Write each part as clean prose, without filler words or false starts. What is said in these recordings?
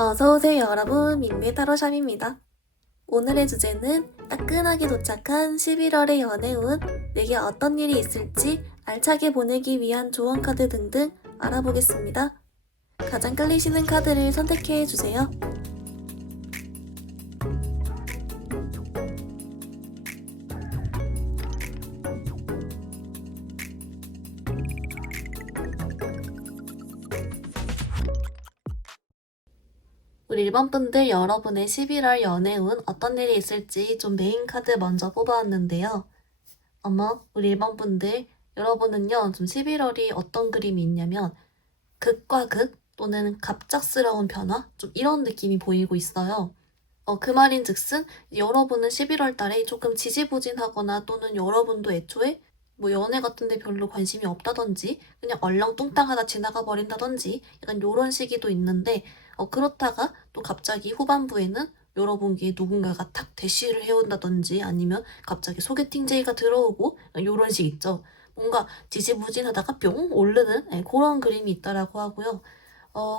어서오세요 여러분, 민메타로샵입니다. 오늘의 주제는 따끈하게 도착한 11월의 연애운, 내게 어떤 일이 있을지 알차게 보내기 위한 조언 카드 등등 알아보겠습니다. 가장 끌리시는 카드를 선택해주세요. 우리 1번 분들, 여러분의 11월 연애운 어떤 일이 있을지 좀 메인 카드 먼저 뽑아왔는데요. 우리 1번 분들, 여러분은요, 좀 11월이 어떤 그림이 있냐면 극과 극 또는 갑작스러운 변화? 좀 이런 느낌이 보이고 있어요. 그 말인 즉슨 여러분은 11월 달에 조금 지지부진하거나 또는 여러분도 애초에 뭐 연애 같은데 별로 관심이 없다든지 그냥 얼렁뚱땅하다 지나가 버린다든지 약간 요런 시기도 있는데, 그렇다가 또 갑자기 후반부에는 여러분께 누군가가 탁 대시를 해온다든지 아니면 갑자기 소개팅 제의가 들어오고 요런 식 있죠. 뭔가 지지부진하다가 뿅 오르는 그런 그림이 있다라고 하고요.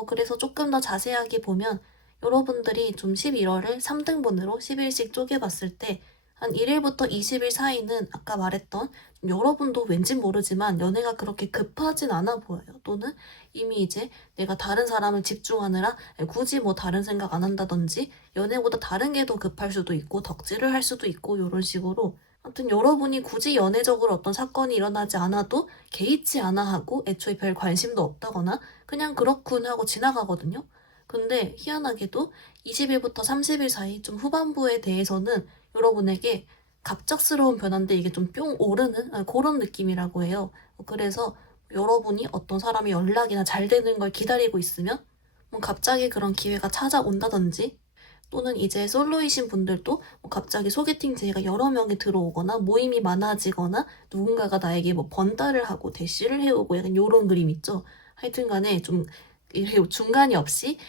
그래서 조금 더 자세하게 보면 여러분들이 좀 11월을 3등분으로 10일씩 쪼개봤을 때 한 1일부터 20일 사이는 아까 말했던 여러분도 왠지 모르지만 연애가 그렇게 급하진 않아 보여요. 또는 이미 이제 내가 다른 사람을 집중하느라 굳이 뭐 다른 생각 안 한다든지 연애보다 다른 게 더 급할 수도 있고 덕질을 할 수도 있고 이런 식으로, 아무튼 여러분이 굳이 연애적으로 어떤 사건이 일어나지 않아도 개의치 않아 하고 애초에 별 관심도 없다거나 그냥 그렇군 하고 지나가거든요. 근데 희한하게도 20일부터 30일 사이 좀 후반부에 대해서는 여러분에게 갑작스러운 변화인데 이게 좀 뿅 오르는 그런 느낌이라고 해요. 그래서 여러분이 어떤 사람이 연락이나 잘 되는 걸 기다리고 있으면 뭐 갑자기 그런 기회가 찾아온다든지, 또는 이제 솔로이신 분들도 뭐 갑자기 소개팅 제의가 여러 명이 들어오거나 모임이 많아지거나 누군가가 나에게 뭐 번달을 하고 대시를 해오고 약간 요런 그림 있죠. 하여튼 간에 좀 이렇게 중간이 없이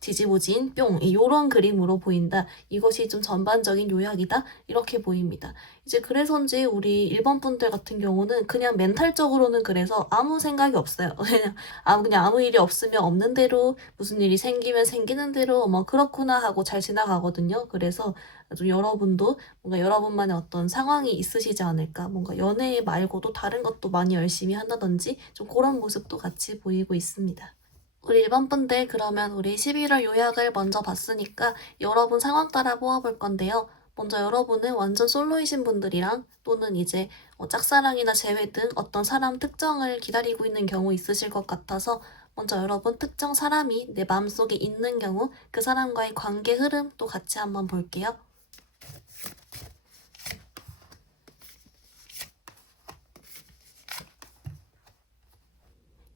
지지부진 뿅 요런 그림으로 보인다. 이것이 좀 전반적인 요약이다. 이렇게 보입니다. 이제 그래서인지 우리 1번 분들 같은 경우는 그냥 멘탈적으로는 그래서 아무 생각이 없어요. 그냥 아무 일이 없으면 없는 대로, 무슨 일이 생기면 생기는 대로 뭐 그렇구나 하고 잘 지나가거든요. 그래서 좀 여러분도 뭔가 여러분만의 어떤 상황이 있으시지 않을까. 뭔가 연애 말고도 다른 것도 많이 열심히 한다든지 좀 그런 모습도 같이 보이고 있습니다. 우리 1번 분들, 그러면 우리 11월 요약을 먼저 봤으니까 여러분 상황 따라 뽑아볼 건데요. 먼저 여러분은 완전 솔로이신 분들이랑 또는 이제 짝사랑이나 재회 등 어떤 사람 특정을 기다리고 있는 경우 있으실 것 같아서 먼저 여러분 특정 사람이 내 마음속에 있는 경우 그 사람과의 관계 흐름 또 같이 한번 볼게요.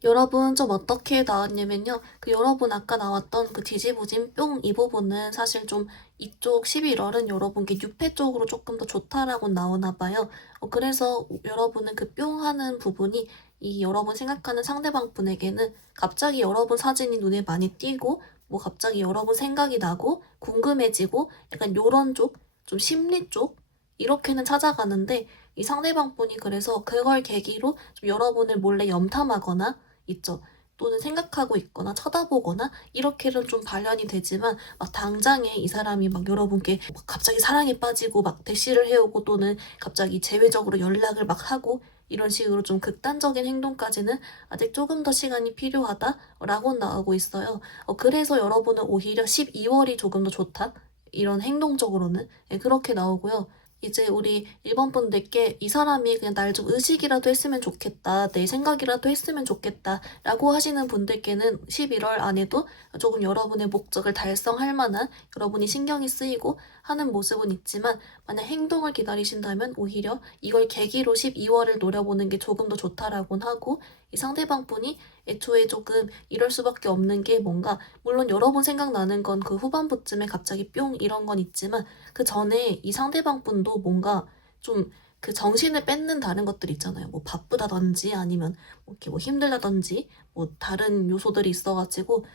여러분 좀 어떻게 나왔냐면요. 여러분 아까 나왔던 그 뒤집어진 뿅 이 부분은 사실 좀 이쪽 11월은 여러분께 유패 쪽으로 조금 더 좋다라고 나오나 봐요. 그래서 여러분은 그 뿅 하는 부분이 이 여러분 생각하는 상대방 분에게는 갑자기 여러분 사진이 눈에 많이 띄고 뭐 갑자기 여러분 생각이 나고 궁금해지고 약간 요런 쪽, 좀 심리 쪽 이렇게는 찾아가는데, 이 상대방 분이 그래서 그걸 계기로 좀 여러분을 몰래 염탐하거나 있죠. 또는 생각하고 있거나 쳐다보거나 이렇게는 좀 발현이 되지만 막 당장에 이 사람이 막 여러분께 막 갑자기 사랑에 빠지고 막 대시를 해오고 또는 갑자기 재외적으로 연락을 막 하고 이런 식으로 좀 극단적인 행동까지는 아직 조금 더 시간이 필요하다라고 나오고 있어요. 그래서 여러분은 오히려 12월이 조금 더 좋다. 이런 행동적으로는 그렇게 나오고요. 이제 우리 1번 분들께 이 사람이 그냥 날 좀 의식이라도 했으면 좋겠다, 내 생각이라도 했으면 좋겠다 라고 하시는 분들께는 11월 안에도 조금 여러분의 목적을 달성할 만한, 여러분이 신경이 쓰이고 하는 모습은 있지만 만약 행동을 기다리신다면 오히려 이걸 계기로 12월을 노려보는 게 조금 더 좋다라고는 하고, 이 상대방 분이 애초에 조금 이럴 수밖에 없는 게 뭔가, 물론 여러분 생각나는 건 그 후반부쯤에 갑자기 뿅 이런 건 있지만 그 전에 이 상대방 분도 뭔가 좀 그 정신을 뺏는 다른 것들 있잖아요. 뭐 바쁘다든지 아니면 뭐 이렇게 뭐 힘들다든지 뭐 다른 요소들이 있어가지고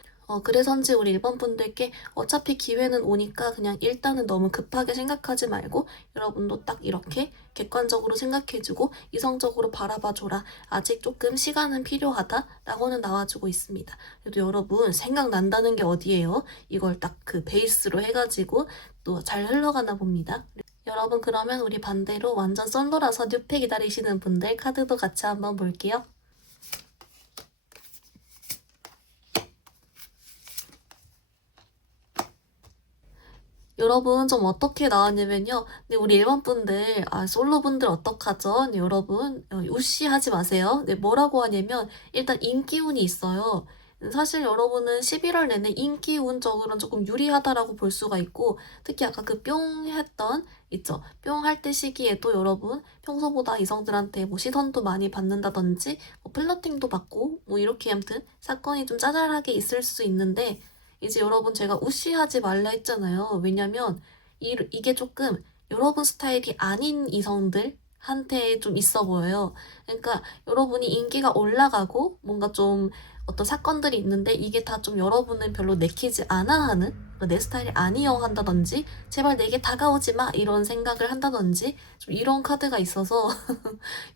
그래서인지 우리 1번 분들께 어차피 기회는 오니까 그냥 일단은 너무 급하게 생각하지 말고 여러분도 딱 이렇게 객관적으로 생각해주고 이성적으로 바라봐줘라. 아직 조금 시간은 필요하다. 라고는 나와주고 있습니다. 그래도 여러분 생각난다는 게 어디예요? 이걸 딱 그 베이스로 해가지고 또 잘 흘러가나 봅니다. 여러분 그러면 우리 반대로 완전 솔로라서 뉴페 기다리시는 분들 카드도 같이 한번 볼게요. 여러분 좀 어떻게 나왔냐면요. 네, 우리 일반 분들, 솔로 분들 어떡하죠? 네, 여러분 우시하지 마세요. 네, 뭐라고 하냐면 일단 인기운이 있어요. 사실 여러분은 11월 내내 인기운적으로는 조금 유리하다라고 볼 수가 있고 특히 아까 그 뿅 했던 있죠. 뿅 할 때 시기에도 여러분 평소보다 이성들한테 뭐 시선도 많이 받는다든지 뭐 플러팅도 받고 뭐 이렇게 아무튼 사건이 좀 짜잘하게 있을 수 있는데 이제 여러분 제가 우시하지 말라 했잖아요. 왜냐면 이게 조금 여러분 스타일이 아닌 이성들한테 좀 있어 보여요. 그러니까 여러분이 인기가 올라가고 뭔가 좀 어떤 사건들이 있는데 이게 다 좀 여러분은 별로 내키지 않아 하는 내 스타일이 아니어 한다든지 제발 내게 다가오지 마 이런 생각을 한다든지 좀 이런 카드가 있어서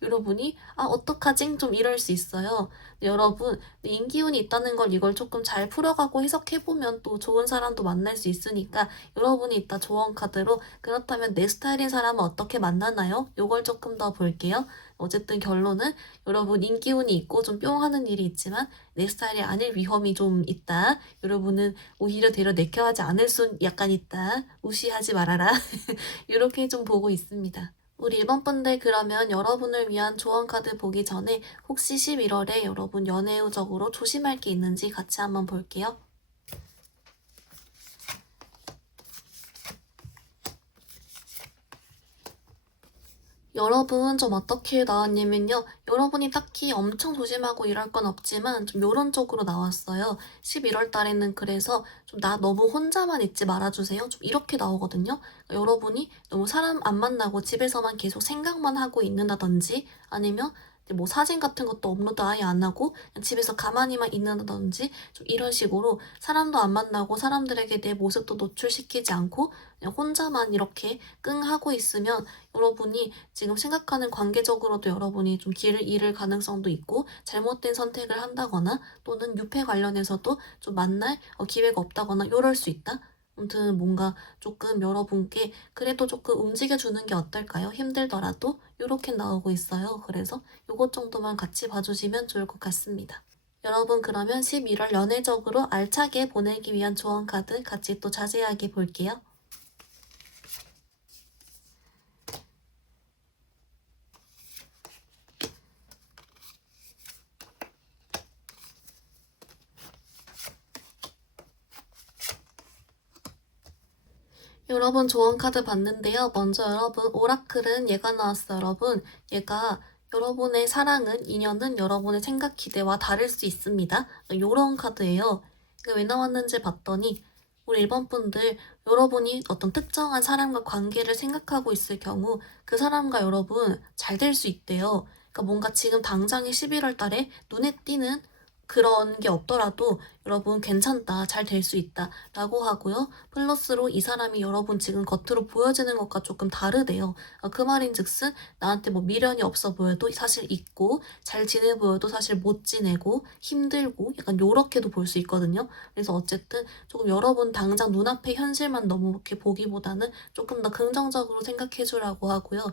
여러분이 어떡하지? 좀 이럴 수 있어요. 여러분 인기운이 있다는 걸 이걸 조금 잘 풀어가고 해석해보면 또 좋은 사람도 만날 수 있으니까 여러분이 이따 조언 카드로 그렇다면 내 스타일인 사람은 어떻게 만나나요? 요걸 조금 더 볼게요. 어쨌든 결론은 여러분 인기운이 있고 좀 뿅 하는 일이 있지만 내 스타일이 아닐 위험이 좀 있다. 여러분은 오히려 되려 내켜하지 않을 순 약간 있다. 무시하지 말아라. 이렇게 좀 보고 있습니다. 우리 1번 분들 그러면 여러분을 위한 조언 카드 보기 전에 혹시 11월에 여러분 연애우적으로 조심할 게 있는지 같이 한번 볼게요. 여러분 좀 어떻게 나왔냐면요. 여러분이 딱히 엄청 조심하고 이럴 건 없지만 좀 요런 쪽으로 나왔어요. 11월 달에는 그래서 좀 나 너무 혼자만 있지 말아주세요. 좀 이렇게 나오거든요. 그러니까 여러분이 너무 사람 안 만나고 집에서만 계속 생각만 하고 있는다든지 아니면 뭐 사진 같은 것도 업로드 아예 안 하고 그냥 집에서 가만히만 있는다든지 좀 이런 식으로 사람도 안 만나고 사람들에게 내 모습도 노출시키지 않고 그냥 혼자만 이렇게 끙 하고 있으면 여러분이 지금 생각하는 관계적으로도 여러분이 좀 길을 잃을 가능성도 있고 잘못된 선택을 한다거나 또는 유패 관련해서도 좀 만날 기회가 없다거나 이럴 수 있다. 아무튼 뭔가 조금 여러분께 그래도 조금 움직여주는 게 어떨까요? 힘들더라도 이렇게 나오고 있어요. 그래서 요것 정도만 같이 봐주시면 좋을 것 같습니다. 여러분 그러면 11월 연애적으로 알차게 보내기 위한 조언 카드 같이 또 자세하게 볼게요. 여러분 조언 카드 봤는데요. 먼저 여러분 오라클은 얘가 나왔어요. 여러분 얘가 여러분의 사랑은 인연은 여러분의 생각 기대와 다를 수 있습니다. 요런 카드예요. 이게 왜 나왔는지 봤더니 우리 1번 분들 여러분이 어떤 특정한 사람과 관계를 생각하고 있을 경우 그 사람과 여러분 잘 될 수 있대요. 그러니까 뭔가 지금 당장의 11월 달에 눈에 띄는 그런 게 없더라도 여러분 괜찮다, 잘 될 수 있다 라고 하고요. 플러스로 이 사람이 여러분 지금 겉으로 보여지는 것과 조금 다르대요. 그 말인 즉슨 나한테 뭐 미련이 없어 보여도 사실 있고 잘 지내 보여도 사실 못 지내고 힘들고 약간 요렇게도 볼 수 있거든요. 그래서 어쨌든 조금 여러분 당장 눈앞의 현실만 너무 이렇게 보기보다는 조금 더 긍정적으로 생각해 주라고 하고요.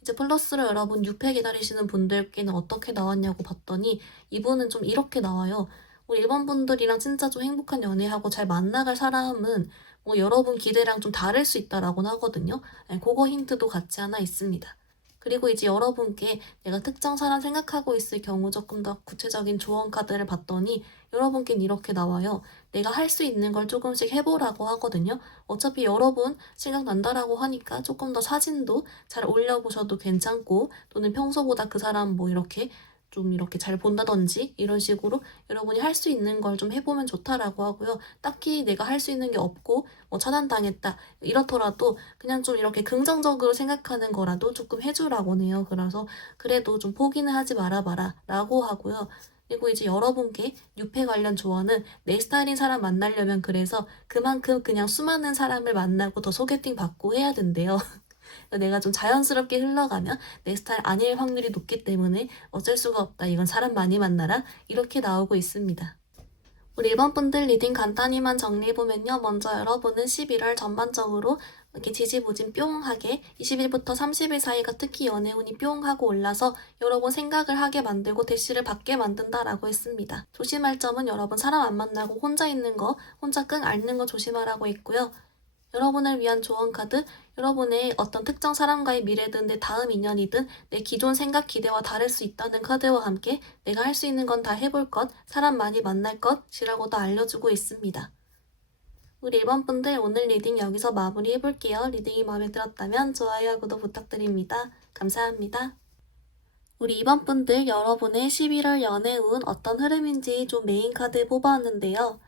이제 플러스로 여러분 6회 기다리시는 분들께는 어떻게 나왔냐고 봤더니 이분은 좀 이렇게 나와요. 우리 일반 분들이랑 진짜 좀 행복한 연애하고 잘 만나갈 사람은 뭐 여러분 기대랑 좀 다를 수 있다라고는 하거든요. 네, 그거 힌트도 같이 하나 있습니다. 그리고 이제 여러분께 내가 특정 사람 생각하고 있을 경우 조금 더 구체적인 조언 카드를 봤더니 여러분께는 이렇게 나와요. 내가 할 수 있는 걸 조금씩 해보라고 하거든요. 어차피 여러분 생각난다라고 하니까 조금 더 사진도 잘 올려보셔도 괜찮고 또는 평소보다 그 사람 뭐 이렇게 좀 이렇게 잘 본다든지 이런 식으로 여러분이 할 수 있는 걸 좀 해보면 좋다라고 하고요. 딱히 내가 할 수 있는 게 없고 뭐 차단당했다 이렇더라도 그냥 좀 이렇게 긍정적으로 생각하는 거라도 조금 해주라고 해요. 그래서 그래도 좀 포기는 하지 말아봐라 라고 하고요. 그리고 이제 여러분께 뉴페 관련 조언은 내 스타일인 사람 만나려면 그래서 그만큼 그냥 수많은 사람을 만나고 더 소개팅 받고 해야 된대요. 내가 좀 자연스럽게 흘러가면 내 스타일 아닐 확률이 높기 때문에 어쩔 수가 없다. 이건 사람 많이 만나라. 이렇게 나오고 있습니다. 우리 1번 분들 리딩 간단히만 정리해보면요. 먼저 여러분은 11월 전반적으로 이렇게 지지부진 뿅하게 20일부터 30일 사이가 특히 연애운이 뿅하고 올라서 여러분 생각을 하게 만들고 대시를 받게 만든다라고 했습니다. 조심할 점은 여러분 사람 안 만나고 혼자 있는 거, 혼자 끙 앓는 거 조심하라고 했고요. 여러분을 위한 조언 카드, 여러분의 어떤 특정 사람과의 미래든 내 다음 인연이든 내 기존 생각 기대와 다를 수 있다는 카드와 함께 내가 할 수 있는 건 다 해볼 것, 사람 많이 만날 것이라고도 알려주고 있습니다. 우리 1번 분들 오늘 리딩 여기서 마무리 해볼게요. 리딩이 마음에 들었다면 좋아요와 구독 부탁드립니다. 감사합니다. 우리 2번 분들 여러분의 11월 연애운 어떤 흐름인지 좀 메인 카드 뽑아왔는데요.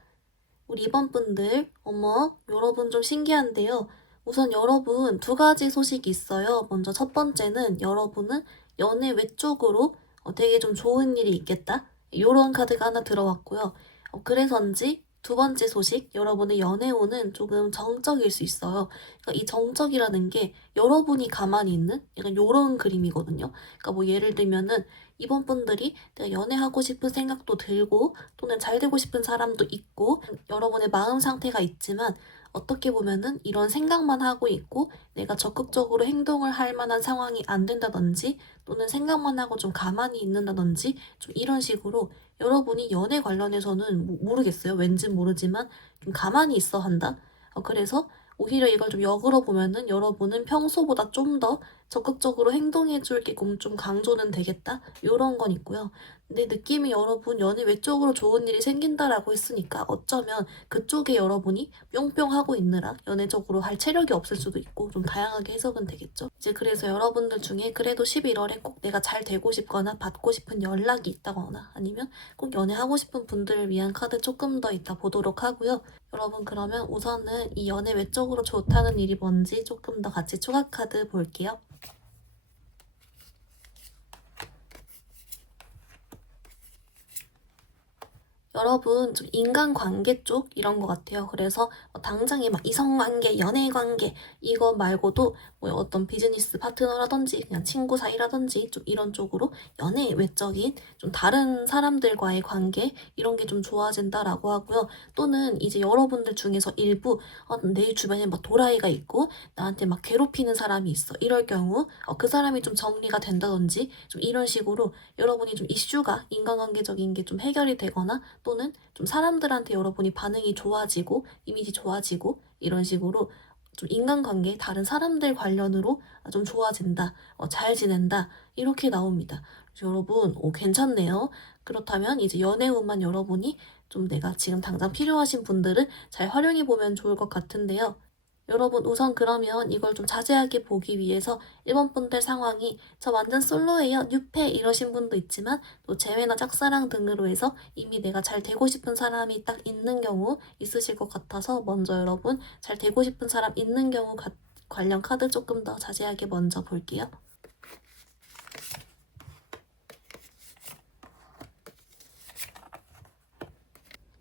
우리 2번 분들, 어머, 여러분 좀 신기한데요. 우선 여러분 두 가지 소식이 있어요. 먼저 첫 번째는 여러분은 연애 외적으로 되게 좀 좋은 일이 있겠다. 이런 카드가 하나 들어왔고요. 그래서인지 두 번째 소식, 여러분의 연애운은 조금 정적일 수 있어요. 그러니까 이 정적이라는 게 여러분이 가만히 있는 약간 이런 그림이거든요. 그러니까 뭐 예를 들면은 이번 분들이 내가 연애하고 싶은 생각도 들고 또는 잘 되고 싶은 사람도 있고 여러분의 마음 상태가 있지만 어떻게 보면은 이런 생각만 하고 있고 내가 적극적으로 행동을 할 만한 상황이 안 된다든지 또는 생각만 하고 좀 가만히 있는다든지 좀 이런 식으로 여러분이 연애 관련해서는 모르겠어요. 왠진 모르지만 좀 가만히 있어 한다. 그래서 오히려 이걸 좀 역으로 보면은 여러분은 평소보다 좀 더 적극적으로 행동해줄 게끔 좀 강조는 되겠다. 요런 건 있고요. 근데 느낌이 여러분 연애 외적으로 좋은 일이 생긴다라고 했으니까 어쩌면 그쪽에 여러분이 뿅뿅 하고 있느라 연애적으로 할 체력이 없을 수도 있고 좀 다양하게 해석은 되겠죠. 이제 그래서 여러분들 중에 그래도 11월에 꼭 내가 잘 되고 싶거나 받고 싶은 연락이 있다거나 아니면 꼭 연애하고 싶은 분들을 위한 카드 조금 더 이따 보도록 하고요. 여러분 그러면 우선은 이 연애 외적으로 좋다는 일이 뭔지 조금 더 같이 추가 카드 볼게요. 여러분 좀 인간관계 쪽 이런 것 같아요. 그래서 당장에 막 이성관계, 연애관계 이거 말고도 뭐 어떤 비즈니스 파트너라든지 그냥 친구 사이라든지 좀 이런 쪽으로 연애 외적인 좀 다른 사람들과의 관계 이런 게 좀 좋아진다라고 하고요. 또는 이제 여러분들 중에서 일부 내 주변에 막 도라이가 있고 나한테 막 괴롭히는 사람이 있어. 이럴 경우 그 사람이 좀 정리가 된다든지 좀 이런 식으로 여러분이 좀 이슈가 인간관계적인 게 좀 해결이 되거나 또는 좀 사람들한테 여러분이 반응이 좋아지고 이미지 좋아지고 이런 식으로 좀 인간관계 다른 사람들 관련으로 좀 좋아진다, 잘 지낸다 이렇게 나옵니다. 그래서 여러분 괜찮네요. 그렇다면 이제 연애운만 여러분이 좀 내가 지금 당장 필요하신 분들은 잘 활용해 보면 좋을 것 같은데요. 여러분 우선 그러면 이걸 좀 자세하게 보기 위해서 1번 분들 상황이 저 완전 솔로예요, 뉴페 이러신 분도 있지만 또 재회나 짝사랑 등으로 해서 이미 내가 잘 되고 싶은 사람이 딱 있는 경우 있으실 것 같아서 먼저 여러분 잘 되고 싶은 사람 있는 경우 관련 카드 조금 더 자세하게 먼저 볼게요.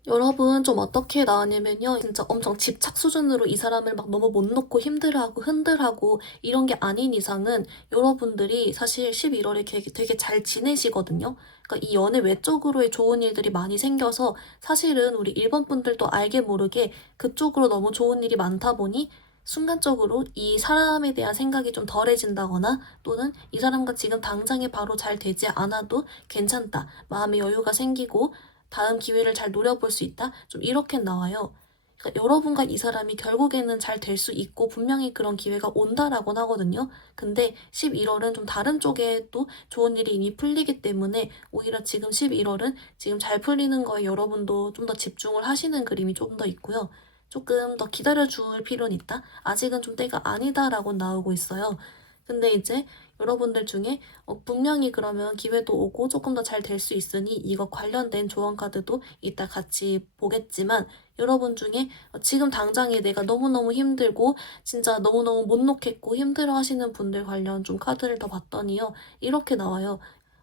여러분 좀 어떻게 나왔냐면요. 진짜 엄청 집착 수준으로 이 사람을 막 너무 못 놓고 힘들어하고 흔들하고 이런 게 아닌 이상은 여러분들이 사실 11월에 되게 잘 지내시거든요. 그러니까 이 연애 외적으로의 좋은 일들이 많이 생겨서 사실은 우리 1번 분들도 알게 모르게 그쪽으로 너무 좋은 일이 많다 보니 순간적으로 이 사람에 대한 생각이 좀 덜해진다거나 또는 이 사람과 지금 당장에 바로 잘 되지 않아도 괜찮다. 마음의 여유가 생기고 다음 기회를 잘 노려볼 수 있다? 좀 이렇게 나와요. 그러니까 여러분과 이 사람이 결국에는 잘 될 수 있고 분명히 그런 기회가 온다라고 하거든요. 근데 11월은 좀 다른 쪽에 또 좋은 일이 이미 풀리기 때문에 오히려 지금 11월은 지금 잘 풀리는 거에 여러분도 좀 더 집중을 하시는 그림이 좀 더 있고요. 조금 더 기다려줄 필요는 있다? 아직은 좀 때가 아니다라고 나오고 있어요. 근데 이제 여러분들 중에 분명히 그러면 기회도 오고 조금 더 잘 될 수 있으니 이거 관련된 조언 카드도 이따 같이 보겠지만 여러분 중에 지금 당장에 내가 너무너무 힘들고 진짜 너무너무 못 놓겠고 힘들어 하시는 분들 관련 좀 카드를 더 봤더니요. 이렇게 나와요.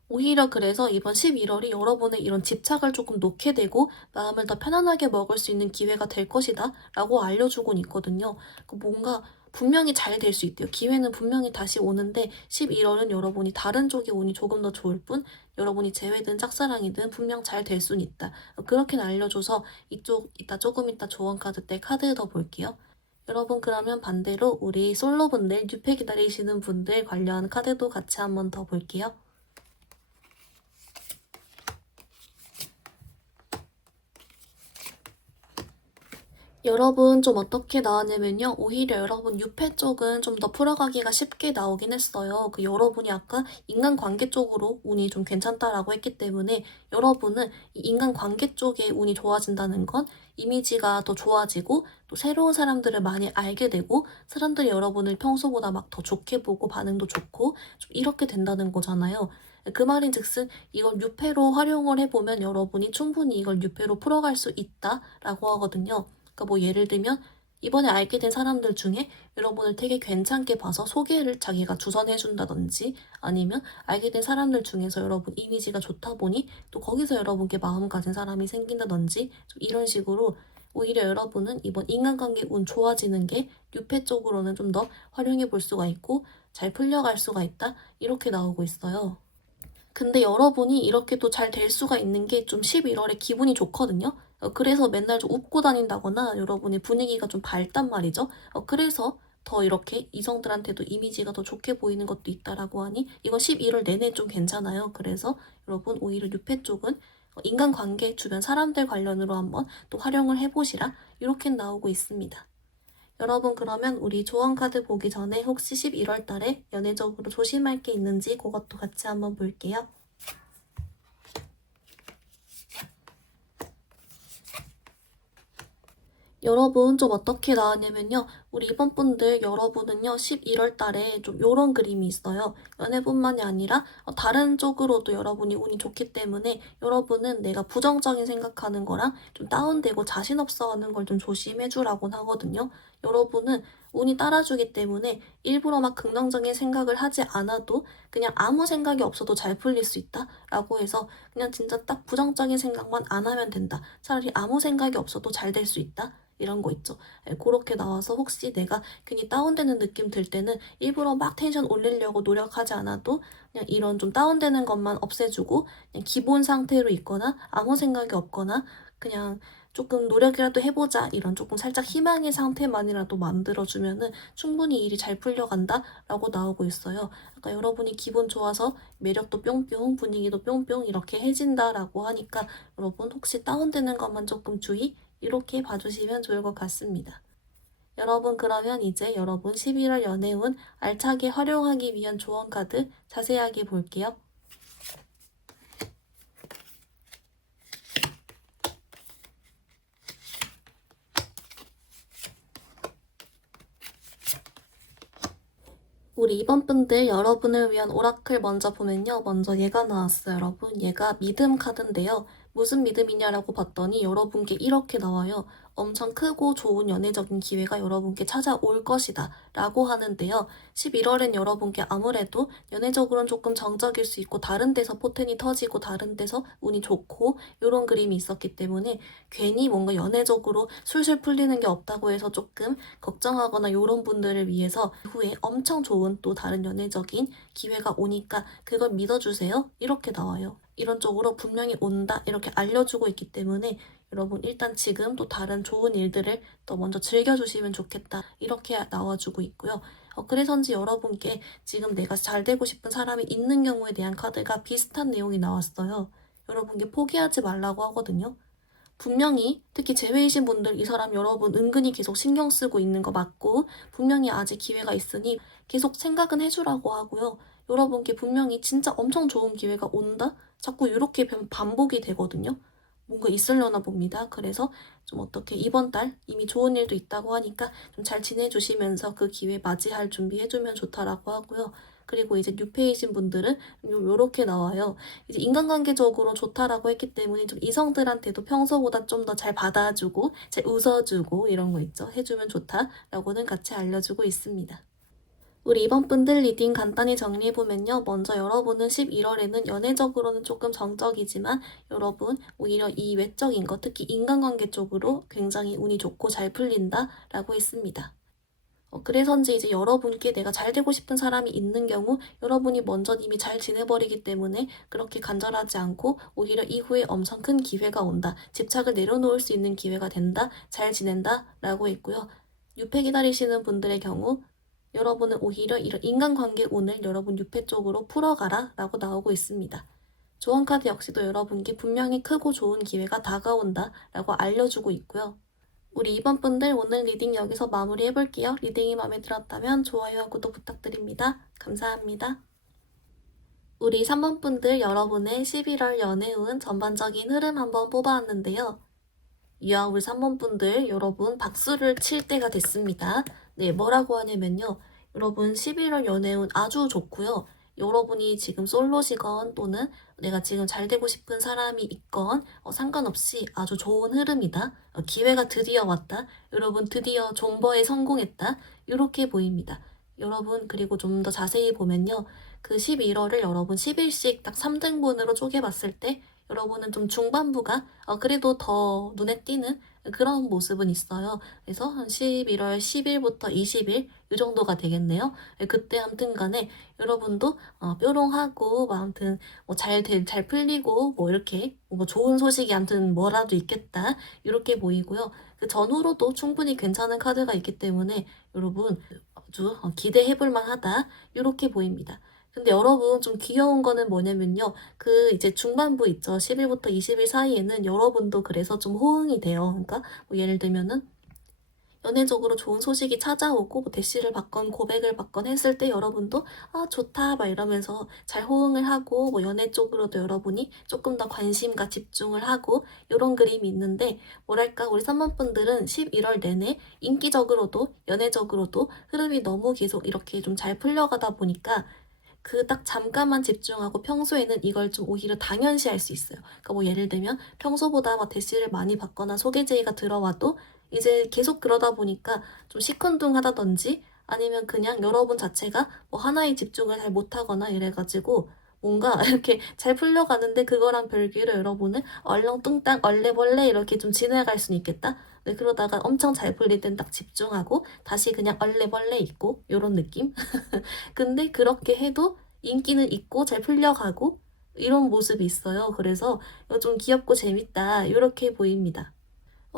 오히려 그래서 이번 11월이 여러분의 이런 집착을 조금 놓게 되고 마음을 더 편안하게 먹을 수 있는 기회가 될 것이다 라고 알려주곤 있거든요. 뭔가 분명히 잘 될 수 있대요. 기회는 분명히 다시 오는데 11월은 여러분이 다른 쪽에 운이 조금 더 좋을 뿐 여러분이 재회든 짝사랑이든 분명 잘 될 수는 있다. 그렇게 알려줘서 이따 조금 이따 조언 카드 때 카드 더 볼게요. 여러분 그러면 반대로 우리 솔로분들, 뉴페 기다리시는 분들 관련 카드도 같이 한번 더 볼게요. 여러분 좀 어떻게 나왔냐면요. 오히려 여러분 유패 쪽은 좀 더 풀어가기가 쉽게 나오긴 했어요. 여러분이 아까 인간관계 쪽으로 운이 좀 괜찮다라고 했기 때문에 여러분은 이 인간관계 쪽에 운이 좋아진다는 건 이미지가 더 좋아지고 또 새로운 사람들을 많이 알게 되고 사람들이 여러분을 평소보다 막 더 좋게 보고 반응도 좋고 좀 이렇게 된다는 거잖아요. 그 말인즉슨 이걸 유패로 활용을 해보면 여러분이 충분히 이걸 유패로 풀어갈 수 있다라고 하거든요. 그러니까 예를 들면 이번에 알게 된 사람들 중에 여러분을 되게 괜찮게 봐서 소개를 자기가 주선해준다든지 아니면 알게 된 사람들 중에서 여러분 이미지가 좋다 보니 또 거기서 여러분께 마음 가진 사람이 생긴다든지 좀 이런 식으로 오히려 여러분은 이번 인간관계 운 좋아지는 게 유패 쪽으로는 좀 더 활용해 볼 수가 있고 잘 풀려갈 수가 있다 이렇게 나오고 있어요. 근데 여러분이 이렇게 또 잘 될 수가 있는 게 좀 11월에 기분이 좋거든요. 그래서 맨날 좀 웃고 다닌다거나 여러분의 분위기가 좀 밝단 말이죠. 그래서 더 이렇게 이성들한테도 이미지가 더 좋게 보이는 것도 있다라고 하니 이건 11월 내내 좀 괜찮아요. 그래서 여러분 오히려 뉴페 쪽은 인간관계 주변 사람들 관련으로 한번 또 활용을 해보시라 이렇게 나오고 있습니다. 여러분 그러면 우리 조언 카드 보기 전에 혹시 11월 달에 연애적으로 조심할 게 있는지 그것도 같이 한번 볼게요. 여러분 좀 어떻게 나왔냐면요. 우리 이번 분들 여러분은요. 11월 달에 좀 요런 그림이 있어요. 연애뿐만이 아니라 다른 쪽으로도 여러분이 운이 좋기 때문에 여러분은 내가 부정적인 생각하는 거랑 좀 다운되고 자신 없어 하는 걸 좀 조심해 주라고 하거든요. 여러분은 운이 따라주기 때문에 일부러 막 긍정적인 생각을 하지 않아도 그냥 아무 생각이 없어도 잘 풀릴 수 있다라고 해서 그냥 진짜 딱 부정적인 생각만 안 하면 된다. 차라리 아무 생각이 없어도 잘 될 수 있다. 이런 거 있죠. 그렇게 나와서 혹시 내가 괜히 다운되는 느낌 들 때는 일부러 막 텐션 올리려고 노력하지 않아도 그냥 이런 좀 다운되는 것만 없애주고 그냥 기본 상태로 있거나 아무 생각이 없거나 그냥 조금 노력이라도 해보자 이런 조금 살짝 희망의 상태만이라도 만들어주면은 충분히 일이 잘 풀려간다 라고 나오고 있어요. 그러니까 여러분이 기분 좋아서 매력도 뿅뿅 분위기도 뿅뿅 이렇게 해진다라고 하니까 여러분 혹시 다운되는 것만 조금 주의 이렇게 봐주시면 좋을 것 같습니다. 여러분 그러면 이제 여러분 11월 연애운 알차게 활용하기 위한 조언 카드 자세하게 볼게요. 우리 이번 분들 여러분을 위한 오라클 먼저 보면요. 먼저 얘가 나왔어요, 여러분. 얘가 믿음 카드인데요. 무슨 믿음이냐라고 봤더니 여러분께 이렇게 나와요. 엄청 크고 좋은 연애적인 기회가 여러분께 찾아올 것이다 라고 하는데요. 11월엔 여러분께 아무래도 연애적으로는 조금 정적일 수 있고 다른 데서 포텐이 터지고 다른 데서 운이 좋고 이런 그림이 있었기 때문에 괜히 뭔가 연애적으로 술술 풀리는 게 없다고 해서 조금 걱정하거나 이런 분들을 위해서 후에 엄청 좋은 또 다른 연애적인 기회가 오니까 그걸 믿어주세요. 이렇게 나와요. 이런 쪽으로 분명히 온다 이렇게 알려주고 있기 때문에 여러분 일단 지금 또 다른 좋은 일들을 더 먼저 즐겨주시면 좋겠다 이렇게 나와주고 있고요. 그래서인지 여러분께 지금 내가 잘 되고 싶은 사람이 있는 경우에 대한 카드가 비슷한 내용이 나왔어요. 여러분께 포기하지 말라고 하거든요. 분명히 특히 제외이신 분들 이 사람 여러분 은근히 계속 신경 쓰고 있는 거 맞고 분명히 아직 기회가 있으니 계속 생각은 해주라고 하고요. 여러분께 분명히 진짜 엄청 좋은 기회가 온다? 자꾸 이렇게 반복이 되거든요. 뭔가 있으려나 봅니다. 그래서 좀 어떻게 이번 달 이미 좋은 일도 있다고 하니까 좀 잘 지내주시면서 그 기회 맞이할 준비해주면 좋다라고 하고요. 그리고 이제 뉴페이신 분들은 요렇게 나와요. 이제 인간관계적으로 좋다라고 했기 때문에 좀 이성들한테도 평소보다 좀 더 잘 받아주고 잘 웃어주고 이런 거 있죠. 해주면 좋다라고는 같이 알려주고 있습니다. 우리 이번 분들 리딩 간단히 정리해보면요. 먼저 여러분은 11월에는 연애적으로는 조금 정적이지만 여러분 오히려 이 외적인 것, 특히 인간관계 쪽으로 굉장히 운이 좋고 잘 풀린다 라고 했습니다. 그래서인지 이제 여러분께 내가 잘 되고 싶은 사람이 있는 경우 여러분이 먼저 이미 잘 지내버리기 때문에 그렇게 간절하지 않고 오히려 이후에 엄청 큰 기회가 온다. 집착을 내려놓을 수 있는 기회가 된다. 잘 지낸다 라고 했고요. 유패 기다리시는 분들의 경우 여러분은 오히려 이런 인간관계 운을 여러분 유패 쪽으로 풀어가라 라고 나오고 있습니다. 조언 카드 역시도 여러분께 분명히 크고 좋은 기회가 다가온다 라고 알려주고 있고요. 우리 이번 분들 오늘 리딩 여기서 마무리 해볼게요. 리딩이 마음에 들었다면 좋아요와 구독 부탁드립니다. 감사합니다. 우리 3번 분들 여러분의 11월 연애운 전반적인 흐름 한번 뽑아왔는데요. 이야, 우리 3번 분들 여러분 박수를 칠 때가 됐습니다. 네, 뭐라고 하냐면요. 여러분 11월 연애운 아주 좋고요. 여러분이 지금 솔로시건 또는 내가 지금 잘 되고 싶은 사람이 있건 상관없이 아주 좋은 흐름이다. 기회가 드디어 왔다. 여러분 드디어 존버에 성공했다. 이렇게 보입니다. 여러분 그리고 좀 더 자세히 보면요. 그 11월을 여러분 10일씩 딱 3등분으로 쪼개봤을 때 여러분은 좀 중반부가 그래도 더 눈에 띄는 그런 모습은 있어요. 그래서 한 11월 10일부터 20일 이 정도가 되겠네요. 그때 아무튼 간에 여러분도 뾰롱하고 아무튼 잘 풀리고 뭐 이렇게 뭐 좋은 소식이 아무튼 뭐라도 있겠다 이렇게 보이고요. 그 전후로도 충분히 괜찮은 카드가 있기 때문에 여러분 아주 기대해볼 만하다 이렇게 보입니다. 근데 여러분 좀 귀여운 거는 뭐냐면요. 그 이제 중반부 있죠. 10일부터 20일 사이에는 여러분도 그래서 좀 호응이 돼요. 그러니까 뭐 예를 들면은 연애적으로 좋은 소식이 찾아오고 뭐 대시를 받건 고백을 받건 했을 때 여러분도 좋다 막 이러면서 잘 호응을 하고 뭐 연애 쪽으로도 여러분이 조금 더 관심과 집중을 하고 이런 그림이 있는데 뭐랄까 우리 3번 분들은 11월 내내 인기적으로도 연애적으로도 흐름이 너무 계속 이렇게 좀 잘 풀려가다 보니까 그 딱 잠깐만 집중하고 평소에는 이걸 좀 오히려 당연시할 수 있어요. 그러니까 뭐 예를 들면 평소보다 막 대시를 많이 받거나 소개 제의가 들어와도 이제 계속 그러다 보니까 좀 시큰둥하다든지 아니면 그냥 여러분 자체가 뭐 하나에 집중을 잘 못하거나 이래가지고 뭔가 이렇게 잘 풀려가는데 그거랑 별개로 여러분은 얼렁뚱땅 얼레벌레 이렇게 좀 지나갈 수는 있겠다. 네, 그러다가 엄청 잘 풀릴 땐 딱 집중하고 다시 그냥 얼레벌레 있고 요런 느낌? 근데 그렇게 해도 인기는 있고 잘 풀려가고 이런 모습이 있어요. 그래서 좀 귀엽고 재밌다 이렇게 보입니다.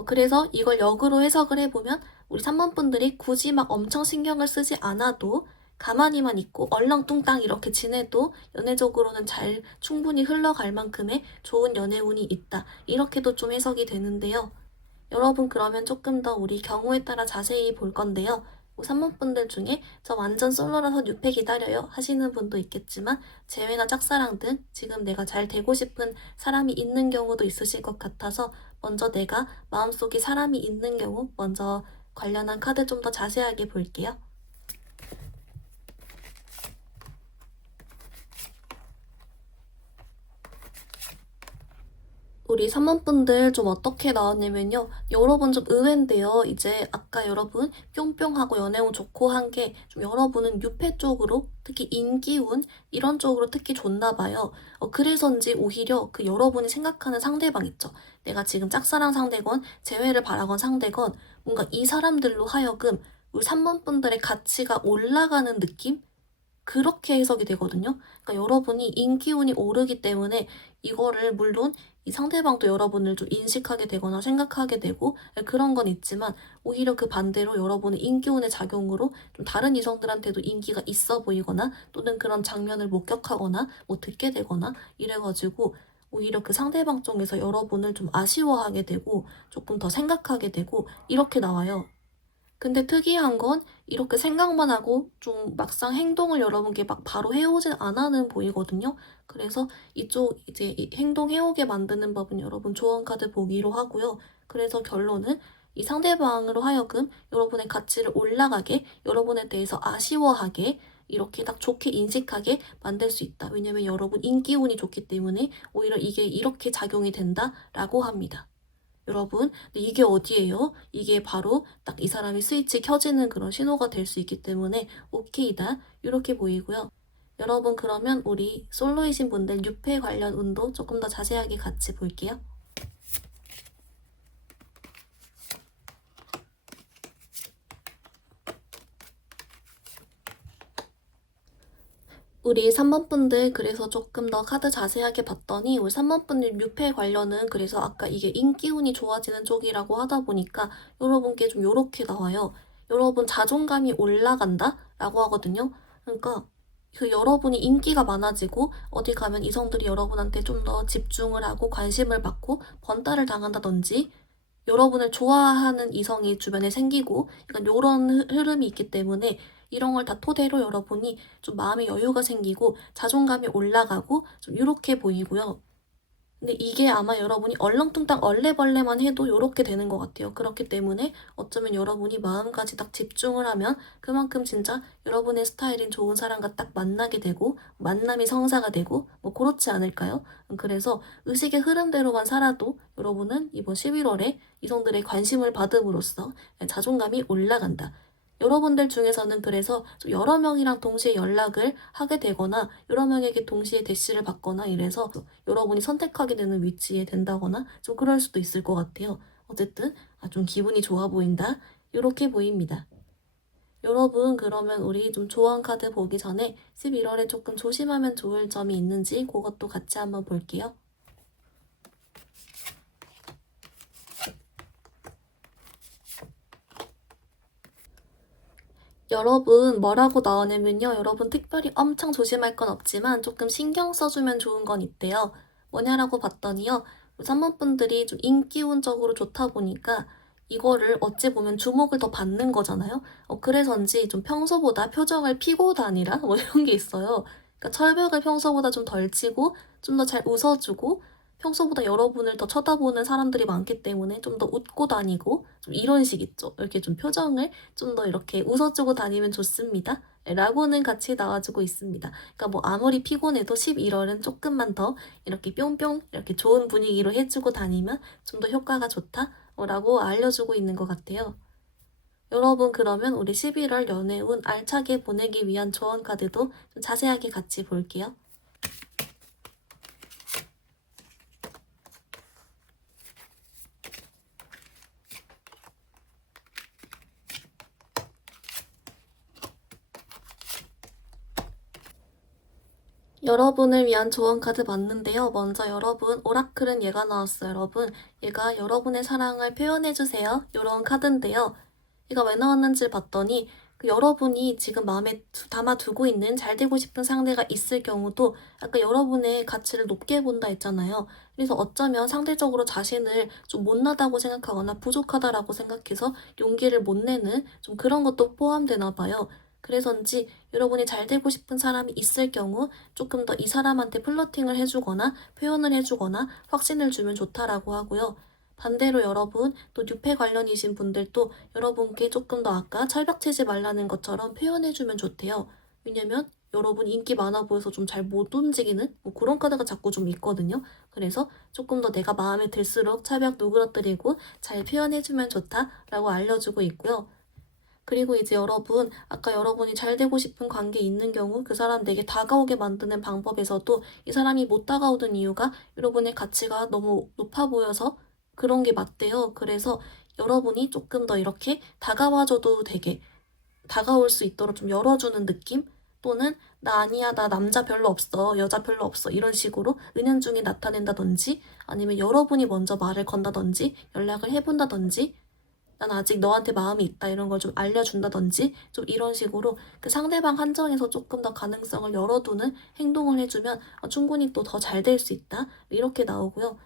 그래서 이걸 역으로 해석을 해보면 우리 3번 분들이 굳이 막 엄청 신경을 쓰지 않아도 가만히만 있고 얼렁뚱땅 이렇게 지내도 연애적으로는 잘 충분히 흘러갈 만큼의 좋은 연애운이 있다. 이렇게도 좀 해석이 되는데요. 여러분 그러면 조금 더 우리 경우에 따라 자세히 볼 건데요. 3번 분들 중에 저 완전 솔로라서 뉴페 기다려요 하시는 분도 있겠지만 재회나 짝사랑 등 지금 내가 잘 되고 싶은 사람이 있는 경우도 있으실 것 같아서 먼저 내가 마음속에 사람이 있는 경우 먼저 관련한 카드 좀 더 자세하게 볼게요. 우리 3번 분들 좀 어떻게 나왔냐면요. 여러분 좀 의외인데요. 이제 아까 여러분 뿅뿅하고 연애운 좋고 한 게 좀 여러분은 유패 쪽으로 특히 인기운 이런 쪽으로 특히 좋나 봐요. 그래서인지 오히려 그 여러분이 생각하는 상대방 있죠. 내가 지금 짝사랑 상대건 재회를 바라건 상대건 뭔가 이 사람들로 하여금 우리 3번 분들의 가치가 올라가는 느낌? 그렇게 해석이 되거든요. 그러니까 여러분이 인기운이 오르기 때문에 이거를 물론 이 상대방도 여러분을 좀 인식하게 되거나 생각하게 되고 그런 건 있지만 오히려 그 반대로 여러분의 인기운의 작용으로 좀 다른 이성들한테도 인기가 있어 보이거나 또는 그런 장면을 목격하거나 뭐 듣게 되거나 이래가지고 오히려 그 상대방 쪽에서 여러분을 좀 아쉬워하게 되고 조금 더 생각하게 되고 이렇게 나와요. 근데 특이한 건 이렇게 생각만 하고 좀 막상 행동을 여러분께 막 바로 해오진 않아는 보이거든요. 그래서 이쪽 이제 이 행동 해오게 만드는 법은 여러분 조언 카드 보기로 하고요. 그래서 결론은 이 상대방으로 하여금 여러분의 가치를 올라가게, 여러분에 대해서 아쉬워하게, 이렇게 딱 좋게 인식하게 만들 수 있다. 왜냐면 여러분 인기운이 좋기 때문에 오히려 이게 이렇게 작용이 된다라고 합니다. 여러분, 근데 이게 어디예요? 이게 바로 딱 이 사람이 스위치 켜지는 그런 신호가 될 수 있기 때문에 오케이다. 이렇게 보이고요. 여러분, 그러면 우리 솔로이신 분들 뉴페 관련 운도 조금 더 자세하게 같이 볼게요. 우리 3번 분들 그래서 조금 더 카드 자세하게 봤더니 우리 3번 분들 뮤페 관련은 그래서 아까 이게 인기운이 좋아지는 쪽이라고 하다 보니까 여러분께 좀 요렇게 나와요. 여러분 자존감이 올라간다? 라고 하거든요. 그러니까 그 여러분이 인기가 많아지고 어디 가면 이성들이 여러분한테 좀 더 집중을 하고 관심을 받고 번따를 당한다든지 여러분을 좋아하는 이성이 주변에 생기고 약간 요런 흐름이 있기 때문에 이런 걸 다 토대로 여러분이 좀 마음의 여유가 생기고 자존감이 올라가고 좀 요렇게 보이고요. 근데 이게 아마 여러분이 얼렁뚱땅 얼레벌레만 해도 요렇게 되는 것 같아요. 그렇기 때문에 어쩌면 여러분이 마음까지 딱 집중을 하면 그만큼 진짜 여러분의 스타일인 좋은 사람과 딱 만나게 되고 만남이 성사가 되고 뭐 그렇지 않을까요? 그래서 의식의 흐름대로만 살아도 여러분은 이번 11월에 이성들의 관심을 받음으로써 자존감이 올라간다. 여러분들 중에서는 그래서 좀 여러 명이랑 동시에 연락을 하게 되거나 여러 명에게 동시에 대시를 받거나 이래서 여러분이 선택하게 되는 위치에 된다거나 좀 그럴 수도 있을 것 같아요. 어쨌든 좀 기분이 좋아 보인다. 이렇게 보입니다. 여러분 그러면 우리 좀 조언 카드 보기 전에 11월에 조금 조심하면 좋을 점이 있는지 그것도 같이 한번 볼게요. 여러분 뭐라고 나오냐면요. 여러분 특별히 엄청 조심할 건 없지만 조금 신경 써주면 좋은 건 있대요. 뭐냐라고 봤더니요. 3번 분들이 좀 인기운적으로 좋다 보니까 이거를 어찌 보면 주목을 더 받는 거잖아요. 그래서인지 좀 평소보다 표정을 피고 다니라 뭐 이런 게 있어요. 그러니까 철벽을 평소보다 좀 덜 치고 좀 더 잘 웃어주고 평소보다 여러분을 더 쳐다보는 사람들이 많기 때문에 좀 더 웃고 다니고 좀 이런 식 있죠. 이렇게 좀 표정을 좀 더 이렇게 웃어주고 다니면 좋습니다. 라고는 같이 나와주고 있습니다. 그러니까 뭐 아무리 피곤해도 11월은 조금만 더 이렇게 뿅뿅 이렇게 좋은 분위기로 해주고 다니면 좀 더 효과가 좋다 라고 알려주고 있는 것 같아요. 여러분 그러면 우리 11월 연애운 알차게 보내기 위한 조언 카드도 좀 자세하게 같이 볼게요. 여러분을 위한 조언 카드 봤는데요. 먼저 여러분 오라클은 얘가 나왔어요. 여러분 얘가 여러분의 사랑을 표현해주세요. 이런 카드인데요. 얘가 왜 나왔는지 봤더니 여러분이 지금 마음에 담아두고 있는 잘 되고 싶은 상대가 있을 경우도 아까 여러분의 가치를 높게 본다 했잖아요. 그래서 어쩌면 상대적으로 자신을 좀 못나다고 생각하거나 부족하다라고 생각해서 용기를 못 내는 좀 그런 것도 포함되나 봐요. 그래서인지 여러분이 잘 되고 싶은 사람이 있을 경우 조금 더 이 사람한테 플러팅을 해주거나 표현을 해주거나 확신을 주면 좋다라고 하고요. 반대로 여러분 또 뉴페 관련이신 분들도 여러분께 조금 더 아까 철벽 치지 말라는 것처럼 표현해주면 좋대요. 왜냐면 여러분 인기 많아 보여서 좀 잘 못 움직이는 뭐 그런 카드가 자꾸 좀 있거든요. 그래서 조금 더 내가 마음에 들수록 철벽 누그러뜨리고 잘 표현해주면 좋다라고 알려주고 있고요. 그리고 이제 여러분, 아까 여러분이 잘 되고 싶은 관계 있는 경우 그 사람 내게 다가오게 만드는 방법에서도 이 사람이 못 다가오던 이유가 여러분의 가치가 너무 높아 보여서 그런 게 맞대요. 그래서 여러분이 조금 더 이렇게 다가와줘도 되게 다가올 수 있도록 좀 열어주는 느낌? 또는 나 아니야, 나 남자 별로 없어, 여자 별로 없어 이런 식으로 은연중에 나타낸다든지 아니면 여러분이 먼저 말을 건다든지 연락을 해본다든지 난 아직 너한테 마음이 있다 이런 걸 좀 알려준다든지 좀 이런 식으로 그 상대방 한정에서 조금 더 가능성을 열어두는 행동을 해주면 충분히 또 더 잘 될 수 있다 이렇게 나오고요.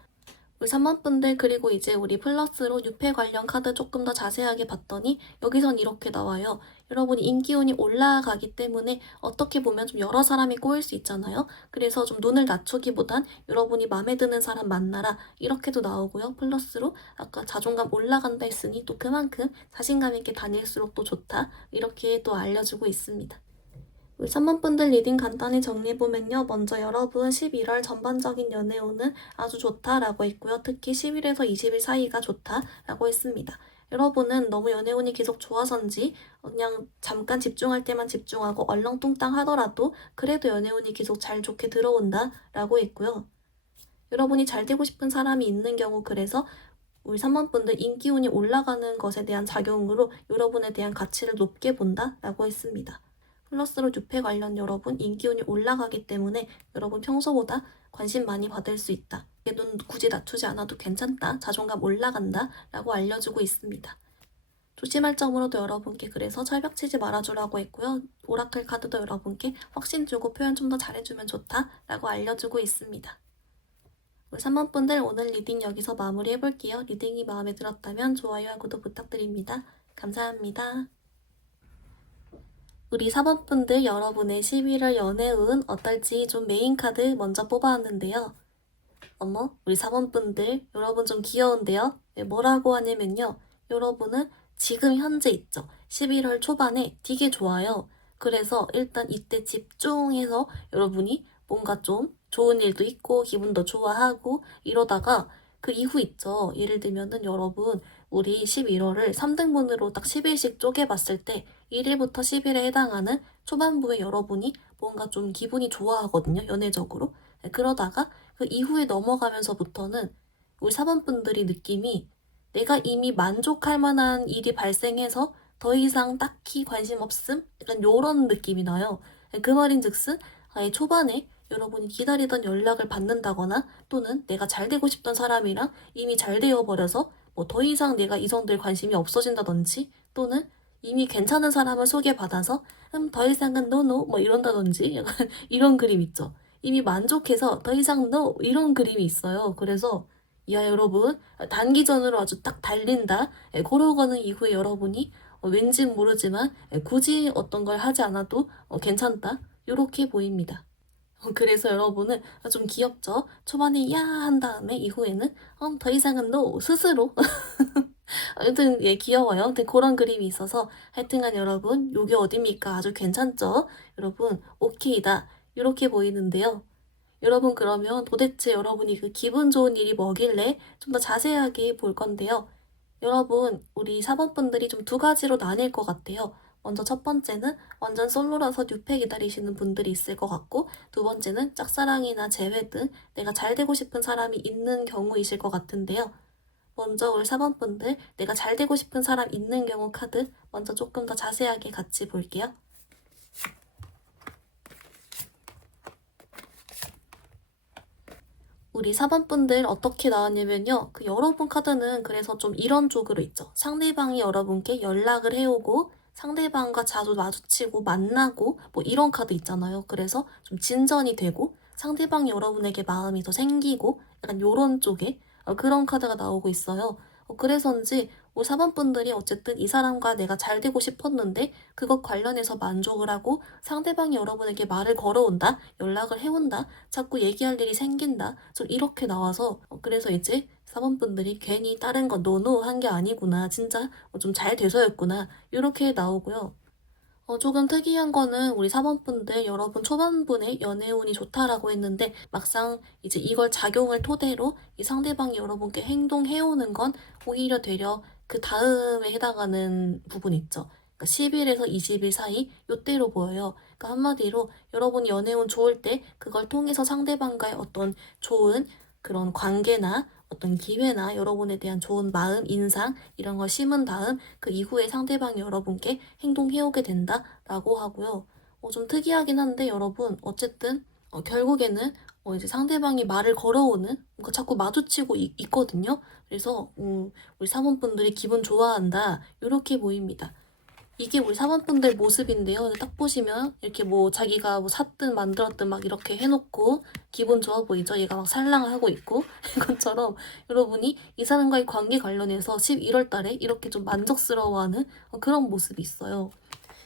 우리 3번 분들 그리고 이제 우리 플러스로 유패 관련 카드 조금 더 자세하게 봤더니 여기선 이렇게 나와요. 여러분이 인기운이 올라가기 때문에 어떻게 보면 좀 여러 사람이 꼬일 수 있잖아요. 그래서 좀 눈을 낮추기보단 여러분이 마음에 드는 사람 만나라 이렇게도 나오고요. 플러스로 아까 자존감 올라간다 했으니 또 그만큼 자신감 있게 다닐수록 또 좋다 이렇게 또 알려주고 있습니다. 우리 3번 분들 리딩 간단히 정리해보면요. 먼저 여러분 11월 전반적인 연애운은 아주 좋다라고 했고요. 특히 10일에서 20일 사이가 좋다라고 했습니다. 여러분은 너무 연애운이 계속 좋아서인지 그냥 잠깐 집중할 때만 집중하고 얼렁뚱땅 하더라도 그래도 연애운이 계속 잘 좋게 들어온다라고 했고요. 여러분이 잘 되고 싶은 사람이 있는 경우 그래서 우리 3번 분들 인기운이 올라가는 것에 대한 작용으로 여러분에 대한 가치를 높게 본다라고 했습니다. 플러스로 뉴페 관련 여러분 인기운이 올라가기 때문에 여러분 평소보다 관심 많이 받을 수 있다. 얘는 굳이 낮추지 않아도 괜찮다. 자존감 올라간다. 라고 알려주고 있습니다. 조심할 점으로도 여러분께 그래서 철벽치지 말아주라고 했고요. 오라클 카드도 여러분께 확신 주고 표현 좀 더 잘해주면 좋다. 라고 알려주고 있습니다. 우리 3번 분들 오늘 리딩 여기서 마무리해볼게요. 리딩이 마음에 들었다면 좋아요와 구독 부탁드립니다. 감사합니다. 우리 4번 분들 여러분의 11월 연애운 어떨지 좀 메인 카드 먼저 뽑아왔는데요. 어머, 우리 4번 분들 여러분 좀 귀여운데요? 뭐라고 하냐면요. 여러분은 지금 현재 있죠. 11월 초반에 되게 좋아요. 그래서 일단 이때 집중해서 여러분이 뭔가 좀 좋은 일도 있고 기분도 좋아하고 이러다가 그 이후 있죠. 예를 들면은 여러분 우리 11월을 3등분으로 딱 10일씩 쪼개봤을 때 1일부터 10일에 해당하는 초반부에 여러분이 뭔가 좀 기분이 좋아하거든요. 연애적으로. 그러다가 그 이후에 넘어가면서부터는 우리 4번 분들이 느낌이 내가 이미 만족할 만한 일이 발생해서 더 이상 딱히 관심 없음? 약간 요런 느낌이 나요. 그 말인즉슨 아예 초반에 여러분이 기다리던 연락을 받는다거나 또는 내가 잘 되고 싶던 사람이랑 이미 잘 되어버려서 뭐 더 이상 내가 이성들 관심이 없어진다든지 또는 이미 괜찮은 사람을 소개받아서 더 이상은 노노 뭐 이런다든지 약간 이런 그림 있죠. 이미 만족해서 더 이상 no 이런 그림이 있어요. 그래서 야 여러분 단기전으로 아주 딱 달린다. 그러고는 이후에 여러분이 왠지 모르지만 굳이 어떤 걸 하지 않아도 괜찮다. 이렇게 보입니다. 그래서 여러분은 좀 귀엽죠? 초반에 야 한 다음에 이후에는 더 이상은 no 스스로 하여튼 예 귀여워요. 근데 그런 그림이 있어서 하여튼간 여러분 요게 어딥니까? 아주 괜찮죠? 여러분 오케이다. 이렇게 보이는데요. 여러분 그러면 도대체 여러분이 그 기분 좋은 일이 뭐길래 좀 더 자세하게 볼 건데요. 여러분 우리 4번 분들이 좀 두 가지로 나뉠 것 같아요. 먼저 첫 번째는 완전 솔로라서 뉴페 기다리시는 분들이 있을 것 같고 두 번째는 짝사랑이나 재회 등 내가 잘 되고 싶은 사람이 있는 경우이실 것 같은데요. 먼저 우리 4번 분들 내가 잘 되고 싶은 사람 있는 경우 카드 먼저 조금 더 자세하게 같이 볼게요. 우리 4번 분들 어떻게 나왔냐면요. 그 여러분 카드는 그래서 좀 이런 쪽으로 있죠. 상대방이 여러분께 연락을 해오고 상대방과 자주 마주치고 만나고 뭐 이런 카드 있잖아요. 그래서 좀 진전이 되고 상대방이 여러분에게 마음이 더 생기고 약간 요런 쪽에 그런 카드가 나오고 있어요. 그래서인지 우리 4번 분들이 어쨌든 이 사람과 내가 잘 되고 싶었는데 그것 관련해서 만족을 하고 상대방이 여러분에게 말을 걸어온다, 연락을 해온다, 자꾸 얘기할 일이 생긴다. 좀 이렇게 나와서 그래서 이제 4번 분들이 괜히 다른 거 노노 한 게 아니구나. 진짜 좀 잘 돼서였구나. 이렇게 나오고요. 조금 특이한 거는 우리 4번 분들 여러분 초반분에 연애운이 좋다라고 했는데 막상 이제 이걸 작용을 토대로 이 상대방이 여러분께 행동해오는 건 오히려 되려 그 다음에 해당하는 부분 있죠. 그러니까 10일에서 20일 사이 요때로 보여요. 그러니까 한마디로 여러분이 연애운 좋을 때 그걸 통해서 상대방과의 어떤 좋은 그런 관계나 어떤 기회나 여러분에 대한 좋은 마음, 인상 이런 걸 심은 다음 그 이후에 상대방이 여러분께 행동해오게 된다라고 하고요. 좀 특이하긴 한데 여러분 어쨌든 결국에는 이제 상대방이 말을 걸어오는 그러니까 자꾸 마주치고 있거든요. 그래서 우리 사모분들이 기분 좋아한다 이렇게 보입니다. 이게 우리 사모분들 모습인데요. 딱 보시면 이렇게 뭐 자기가 뭐 샀든 만들었든 막 이렇게 해놓고 기분 좋아 보이죠? 얘가 막 살랑하고 있고 이것처럼 여러분이 이 사람과의 관계 관련해서 11월 달에 이렇게 좀 만족스러워하는 그런 모습이 있어요.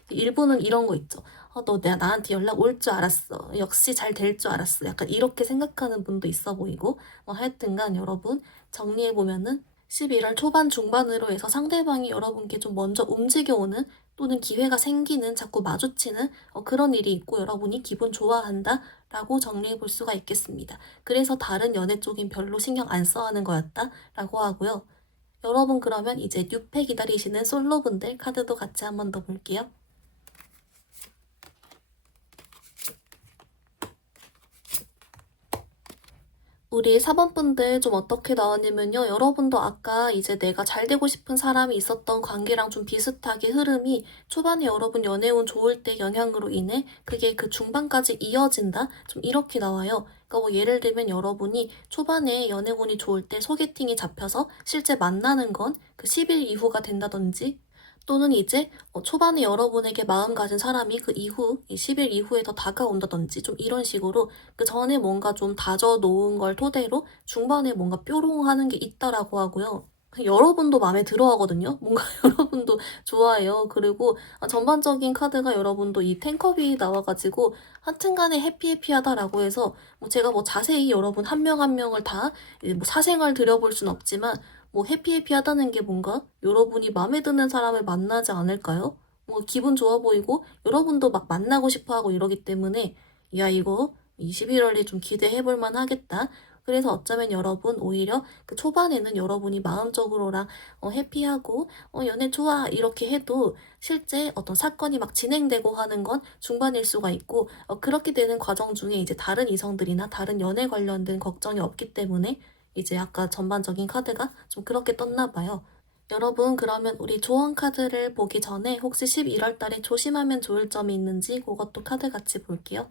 일본은 이런 거 있죠. 너 내가 나한테 연락 올 줄 알았어. 역시 잘 될 줄 알았어. 약간 이렇게 생각하는 분도 있어 보이고 하여튼간 여러분 정리해보면은 11월 초반 중반으로 해서 상대방이 여러분께 좀 먼저 움직여오는 또는 기회가 생기는 자꾸 마주치는 그런 일이 있고 여러분이 기분 좋아한다 라고 정리해 볼 수가 있겠습니다. 그래서 다른 연애 쪽인 별로 신경 안 써 하는 거였다 라고 하고요. 여러분 그러면 이제 6패 기다리시는 솔로분들 카드도 같이 한 번 더 볼게요. 우리 4번분들 좀 어떻게 나왔냐면요. 여러분도 아까 이제 내가 잘 되고 싶은 사람이 있었던 관계랑 좀 비슷하게 흐름이 초반에 여러분 연애운 좋을 때 영향으로 인해 그게 그 중반까지 이어진다? 좀 이렇게 나와요. 그러니까 뭐 예를 들면 여러분이 초반에 연애운이 좋을 때 소개팅이 잡혀서 실제 만나는 건 그 10일 이후가 된다든지 또는 이제 초반에 여러분에게 마음 가진 사람이 그 이후, 이 10일 이후에 더 다가온다든지 좀 이런 식으로 그 전에 뭔가 좀 다져 놓은 걸 토대로 중반에 뭔가 뾰롱하는 게 있다라고 하고요. 여러분도 마음에 들어 하거든요. 뭔가 여러분도 좋아해요. 그리고 전반적인 카드가 여러분도 이 텐컵이 나와가지고 하여튼간에 해피해피하다라고 해서 뭐 제가 뭐 자세히 여러분 한 명 한 명을 다 뭐 사생활 들여볼 순 없지만 뭐 해피해피하다는 게 뭔가 여러분이 마음에 드는 사람을 만나지 않을까요? 뭐 기분 좋아 보이고 여러분도 막 만나고 싶어 하고 이러기 때문에 야 이거 21월에 좀 기대해 볼 만하겠다. 그래서 어쩌면 여러분 오히려 그 초반에는 여러분이 마음적으로랑 해피하고 연애 좋아 이렇게 해도 실제 어떤 사건이 막 진행되고 하는 건 중반일 수가 있고 그렇게 되는 과정 중에 이제 다른 이성들이나 다른 연애 관련된 걱정이 없기 때문에 이제 아까 전반적인 카드가 좀 그렇게 떴나 봐요. 여러분 그러면 우리 조언 카드를 보기 전에 혹시 11월 달에 조심하면 좋을 점이 있는지 그것도 카드 같이 볼게요.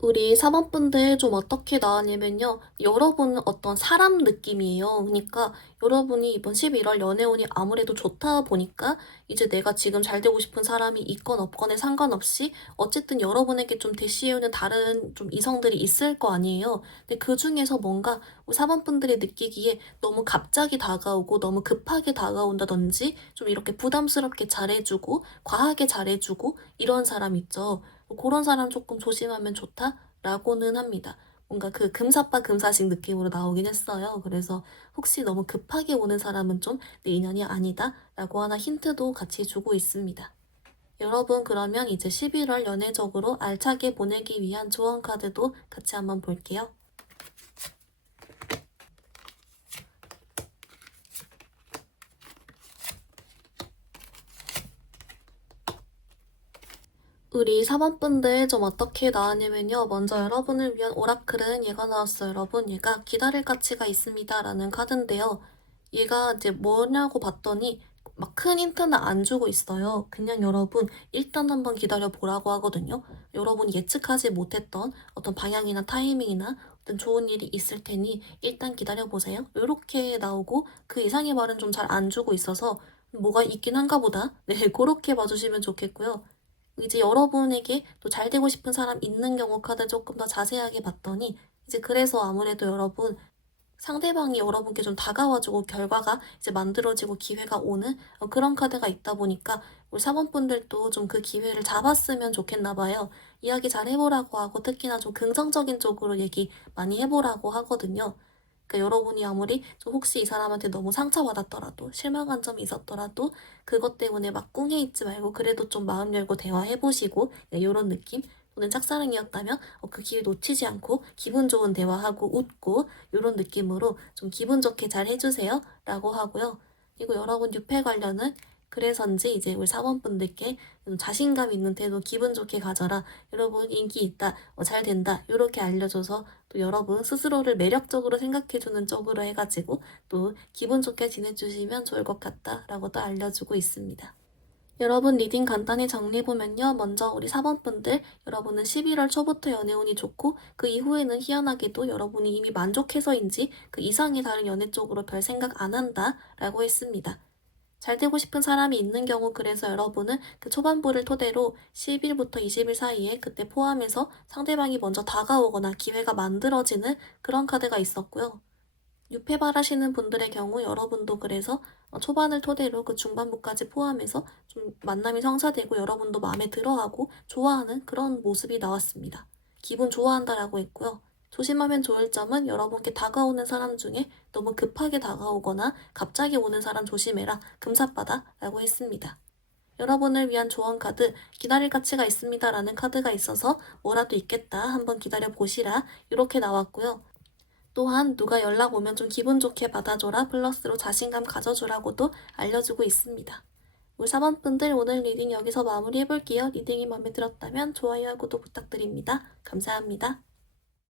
우리 4번분들 좀 어떻게 나왔냐면요. 여러분은 어떤 사람 느낌이에요. 그러니까 여러분이 이번 11월 연애운이 아무래도 좋다 보니까 이제 내가 지금 잘 되고 싶은 사람이 있건 없건에 상관없이 어쨌든 여러분에게 좀 대시해오는 다른 좀 이성들이 있을 거 아니에요. 근데 그 중에서 뭔가 우리 4번분들이 느끼기에 너무 갑자기 다가오고 너무 급하게 다가온다든지 좀 이렇게 부담스럽게 잘해주고 과하게 잘해주고 이런 사람 있죠. 그런 사람 조금 조심하면 좋다라고는 합니다. 뭔가 그 금사빠 금사식 느낌으로 나오긴 했어요. 그래서 혹시 너무 급하게 오는 사람은 좀 내 인연이 아니다라고 하나 힌트도 같이 주고 있습니다. 여러분 그러면 이제 11월 연애적으로 알차게 보내기 위한 조언 카드도 같이 한번 볼게요. 우리 4번분들 좀 어떻게 나왔냐면요. 먼저 여러분을 위한 오라클은 얘가 나왔어요. 여러분, 얘가 기다릴 가치가 있습니다. 라는 카드인데요. 얘가 이제 뭐냐고 봤더니 막 큰 힌트는 안 주고 있어요. 그냥 여러분 일단 한번 기다려 보라고 하거든요. 여러분이 예측하지 못했던 어떤 방향이나 타이밍이나 어떤 좋은 일이 있을 테니 일단 기다려 보세요. 이렇게 나오고 그 이상의 말은 좀 잘 안 주고 있어서 뭐가 있긴 한가 보다. 네, 그렇게 봐주시면 좋겠고요. 이제 여러분에게 또 잘 되고 싶은 사람 있는 경우 카드 조금 더 자세하게 봤더니 이제 그래서 아무래도 여러분 상대방이 여러분께 좀 다가와주고 결과가 이제 만들어지고 기회가 오는 그런 카드가 있다 보니까 우리 사번분들도 좀 그 기회를 잡았으면 좋겠나 봐요. 이야기 잘 해보라고 하고 특히나 좀 긍정적인 쪽으로 얘기 많이 해보라고 하거든요. 그러니까 여러분이 아무리 좀 혹시 이 사람한테 너무 상처받았더라도 실망한 점이 있었더라도 그것 때문에 막 꿍해 있지 말고 그래도 좀 마음 열고 대화해보시고 이런 느낌? 또는 짝사랑이었다면 그 기회 놓치지 않고 기분 좋은 대화하고 웃고 이런 느낌으로 좀 기분 좋게 잘 해주세요 라고 하고요. 그리고 여러분 유패 관련은 그래서인지 이제 우리 사원분들께 좀 자신감 있는 태도 기분 좋게 가져라. 여러분 인기 있다. 잘 된다. 이렇게 알려줘서 또 여러분 스스로를 매력적으로 생각해주는 쪽으로 해가지고 또 기분 좋게 지내주시면 좋을 것 같다라고 또 알려주고 있습니다. 여러분 리딩 간단히 정리해보면요. 먼저 우리 4번분들 여러분은 11월 초부터 연애운이 좋고 그 이후에는 희한하게도 여러분이 이미 만족해서인지 그 이상의 다른 연애 쪽으로 별 생각 안 한다 라고 했습니다. 잘 되고 싶은 사람이 있는 경우 그래서 여러분은 그 초반부를 토대로 10일부터 20일 사이에 그때 포함해서 상대방이 먼저 다가오거나 기회가 만들어지는 그런 카드가 있었고요. 유패발 하시는 분들의 경우 여러분도 그래서 초반을 토대로 그 중반부까지 포함해서 좀 만남이 성사되고 여러분도 마음에 들어하고 좋아하는 그런 모습이 나왔습니다. 기분 좋아한다라고 했고요. 조심하면 좋을 점은 여러분께 다가오는 사람 중에 너무 급하게 다가오거나 갑자기 오는 사람 조심해라. 금사빠다라고 했습니다. 여러분을 위한 조언 카드 기다릴 가치가 있습니다 라는 카드가 있어서 뭐라도 있겠다 한번 기다려 보시라 이렇게 나왔고요. 또한 누가 연락 오면 좀 기분 좋게 받아줘라 플러스로 자신감 가져주라고도 알려주고 있습니다. 우리 4번 분들 오늘 리딩 여기서 마무리해볼게요. 리딩이 마음에 들었다면 좋아요와 구독 부탁드립니다. 감사합니다.